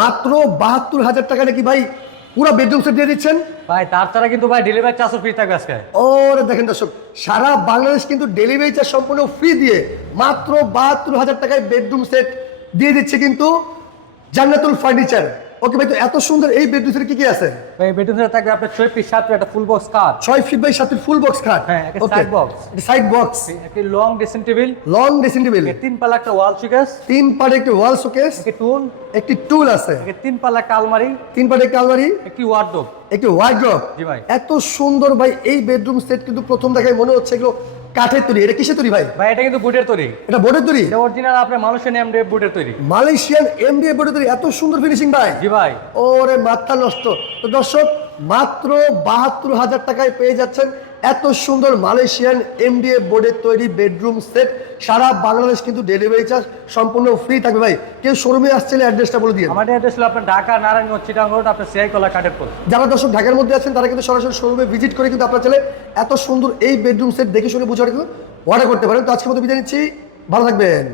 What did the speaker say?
মাত্র বাহাত্তর হাজার টাকা নাকি ভাই পুরো বেডরুম সেট দিয়ে দিচ্ছেন? ভাই তার তারা কিন্তু ভাই ডেলিভারি চার্জও ফ্রি থাকবে আজকে। ওরে দেখেন দর্শক সারা বাংলাদেশ কিন্তু ডেলিভারি চার্জ সম্পূর্ণ ফ্রি দিয়ে মাত্র বাহাত্তর হাজার টাকায় বেডরুম সেট দিয়ে দিচ্ছে কিন্তু জান্নাতুল ফার্নিচার ওকে ভাই তো এত সুন্দর এই বেডরুম সেট কি কি আছে? ভাই বেডরুম সেট থাকবে আপনার ছয় পিস সাত একটা ফুল বক্স কাঠ ছয় ফিট বাই সাতের ফুল বক্স খাট হ্যাঁ, একটা side box। সাইড বক্স একটি long dressing table long dressing table তিন পাল্লা একটা ওয়াল সুকেস তিন একটি ওয়াল শোকেস একটি টুল একটি টুল আছে। একটি তিন পাল্লা একটা আলমারি। তিন পারে একটি আলমারি। একটি ওয়ার্ডরোব একটি ওয়ার্ড্রপ জি ভাই। এত সুন্দর ভাই এই বেডরুম সেট কিন্তু প্রথম দেখায় মনে হচ্ছে এগুলো কাঠের তৈরি এটা কিসের তৈরি ভাই? ভাই এটা কিন্তু বুটের তৈরি। এটা বোর্ডের তৈরি? এটা অরিজিনাল আপনার মালয়েশিয়ান এমডিএফ বুটের তৈরি। মালয়েশিয়ান এমডিএ বোর্ডের তৈরি এত সুন্দর ফিনিশিং ভাই। জি ভাই। ওরে মাথা নষ্ট। তো দর্শক মাত্র বাহাত্তর হাজার টাকায় পেয়ে যাচ্ছেন এত সুন্দর মালয়েশিয়ান এমডিএ বোর্ডের তৈরি বেডরুম সেট। সারা বাংলাদেশ কিন্তু ডেলিভারি চার্জ সম্পূর্ণ ফ্রি থাকবে ভাই। কেউ শোরুমে আসছে অ্যাড্রেসটা বলে দিয়ে আমাদের অ্যাড্রেস হলো আপনার ঢাকা নারায়ণগঞ্জ চিটাং রোড আপনার সিআই কলা কাঠের পোল যারা দর্শক ঢাকার মধ্যে আছেন তারা কিন্তু সরাসরি শোরুমে ভিজিট করে কিন্তু আপনার ছেলে এত সুন্দর এই বেডরুম সেট দেখে শুনে বুঝে কিন্তু অর্ডার করতে পারেন। তো আজকে মতো বিদায় নিচ্ছি। ভালো থাকবেন।